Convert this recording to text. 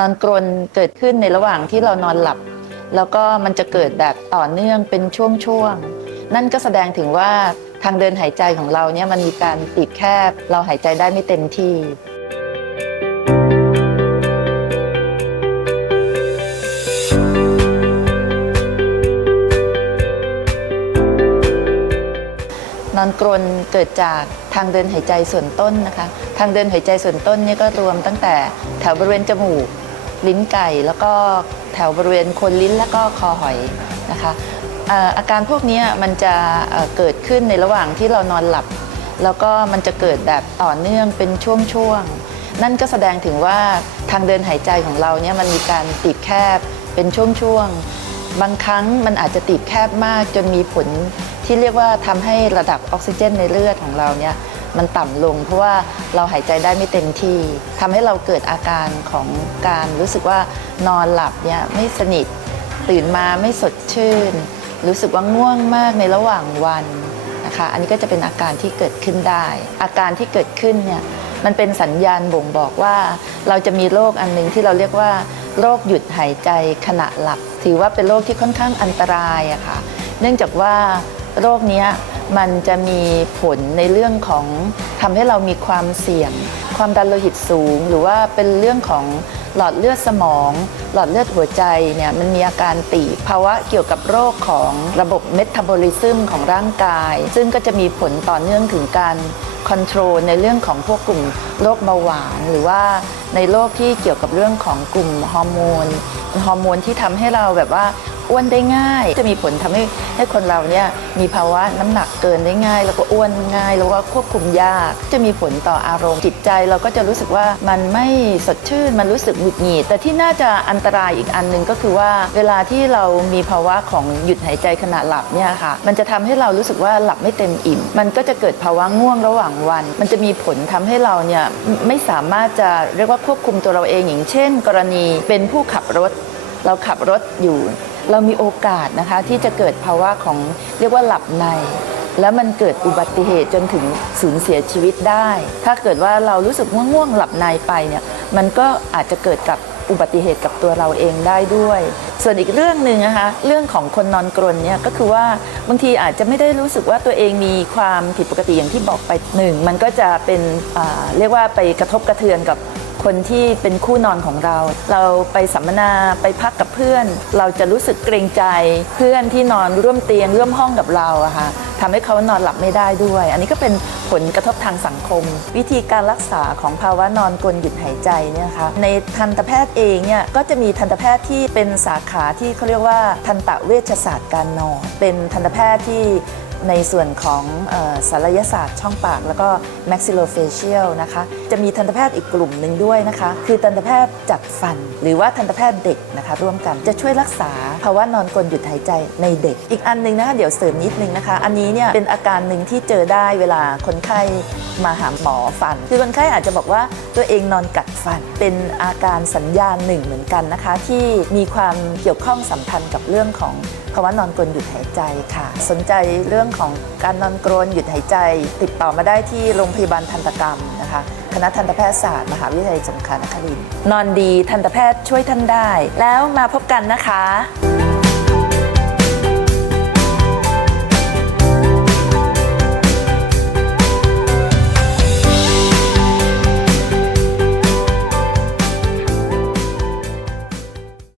นอนกรนเกิดขึ้นในระหว่างที่เรานอนหลับ แล้วก็มันจะเกิดแบบต่อเนื่องเป็นช่วงๆนั่นก็แสดงถึงว่าทางเดินหายใจของเราเนี่ยมันมีการตีบแคบ เราหายใจได้ไม่เต็มที่นอนกรนเกิดจากทางเดินหายใจส่วนต้นนะคะ ทางเดินหายใจส่วนต้นเนี่ยก็รวมตั้งแต่แถวบริเวณจมูก ลิ้นไก่ แล้วก็แถวบริเวณโคนลิ้นแล้วก็คอหอยนะคะอาการพวกนี้มันจะเอ่อเกิดขึ้นในระหว่างที่เรานอนหลับ แล้วก็มันจะเกิดแบบต่อเนื่องเป็นช่วงๆนั่นก็แสดงถึงว่าทางเดินหายใจของเราเนี่ยมันมีการตีบแคบเป็นช่วงๆบางครั้งมันอาจจะตีบแคบมากจนมีผลที่เรียกว่าทำให้ระดับออกซิเจนในเลือดของเราเนี่ย มันต่ำลง เพราะว่าเราหายใจได้ไม่เต็มที่ทำให้เราเกิดอาการของการรู้สึกว่านอนหลับเนี่ยไม่สนิทตื่นมาไม่สดชื่น รู้สึกว่าง่วงมากในระหว่างวันนะคะอันนี้ก็จะเป็นอาการที่เกิดขึ้นได้ อาการที่เกิดขึ้นเนี่ยมันเป็นสัญญาณบ่งบอกว่าเราจะมีโรคอันหนึ่งที่เราเรียกว่าโรคหยุดหายใจขณะหลับ ถือว่าเป็นโรคที่ค่อนข้างอันตรายอะค่ะ เนื่องจากว่าโรคนี้ มันจะมีผลในเรื่องของทำให้เรามีความเสี่ยง ความดันโลหิตสูง หรือว่าเป็นเรื่องของหลอดเลือดสมอง หลอดเลือดหัวใจเนี่ยมันมีอาการตีภาวะเกี่ยวกับโรคของระบบเมตาบอลิซึมของร่างกาย ซึ่งก็จะมีผลต่อเนื่องถึงการคอนโทรลในเรื่องของพวกกลุ่มโรคเบาหวาน หรือว่าในโรคที่เกี่ยวกับเรื่องของกลุ่มฮอร์โมนฮอร์โมนที่ทำให้เราแบบว่า อ้วนได้ง่าย จะมีผลทำให้ให้คนเราเนี่ยมีภาวะน้ำหนักเกินได้ง่าย แล้วก็อ้วนง่ายแล้วก็ควบคุมยาก จะมีผลต่ออารมณ์จิตใจ เราก็จะรู้สึกว่ามันไม่สดชื่น มันรู้สึกหงุดหงิดแต่ที่น่าจะอันตรายอีกอันหนึ่งก็คือว่า เวลาที่เรามีภาวะของหยุดหายใจขณะหลับเนี่ยค่ะ มันจะทำให้เรารู้สึกว่าหลับไม่เต็มอิ่ม มันก็จะเกิดภาวะง่วงระหว่างวัน มันจะมีผลทำให้เราเนี่ยไม่สามารถจะเรียกว่าควบคุมตัวเราเองอย่างเช่น กรณีเป็นผู้ขับรถ เราขับรถอยู่ เรามีโอกาสนะคะที่จะเกิดภาวะของเรียกว่าหลับใน แล้วมันเกิดอุบัติเหตุจนถึงสูญเสียชีวิตได้ ถ้าเกิดว่าเรารู้สึกง่วงๆหลับในไปเนี่ยมันก็อาจจะเกิดกับอุบัติเหตุกับตัวเราเองได้ด้วย ส่วนอีกเรื่องหนึ่งนะคะ เรื่องของคนนอนกรนเนี่ยก็คือว่าบางทีอาจจะไม่ได้รู้สึกว่าตัวเองมีความผิดปกติอย่างที่บอกไปหนึ่งมันก็จะเป็นเรียกว่าไปกระทบกระเทือนกับ คนที่เป็นคู่นอนของเรา เราไปสัมมนาไปพักกับเพื่อน เราจะรู้สึกเกรงใจเพื่อนที่นอนร่วมเตียงร่วมห้องกับเราอะค่ะทำให้เขานอนหลับไม่ได้ด้วย อันนี้ก็เป็นผลกระทบทางสังคม วิธีการรักษาของภาวะนอนกลนหยุดหายใจเนี่ยคะในทันตแพทย์เองเนี่ยก็จะมีทันตแพทย์ที่เป็นสาขาที่เขาเรียกว่าทันตเวชศาสตร์การนอน เป็นทันตแพทย์ที่ ในส่วนของศัลยศาสตร์ช่องปาก แล้วก็ maxillofacial นะคะ จะมีทันตแพทย์อีกกลุ่มหนึ่งด้วยนะคะ คือทันตแพทย์จัดฟัน หรือว่าทันตแพทย์เด็กนะคะ ร่วมกันจะช่วยรักษาภาวะนอนกลนหยุดหายใจในเด็ก อีกอันหนึงนะคะเดี๋ยวเสริมนิดนึงนะคะ อันนี้เนี่ยเป็นอาการหนึ่งที่เจอได้เวลาคนไข้มาหาหมอฟัน คือคนไข้อาจจะบอกว่าตัวเองนอนกัดฟัน เป็นอาการสัญญาณหนึ่งเหมือนกันนะคะ ที่มีความเกี่ยวข้องสัมพันธ์กับเรื่องของ ภาวะนอนกรนหยุดหายใจค่ะ สนใจเรื่องของการนอนกรนหยุดหายใจ ติดต่อมาได้ที่โรงพยาบาลทันตกรรมนะคะ คณะทันตแพทยศาสตร์มหาวิทยาลัยสงขลานครินทร์นอนดีทันตแพทย์ช่วยท่านได้ แล้วมาพบกันนะคะ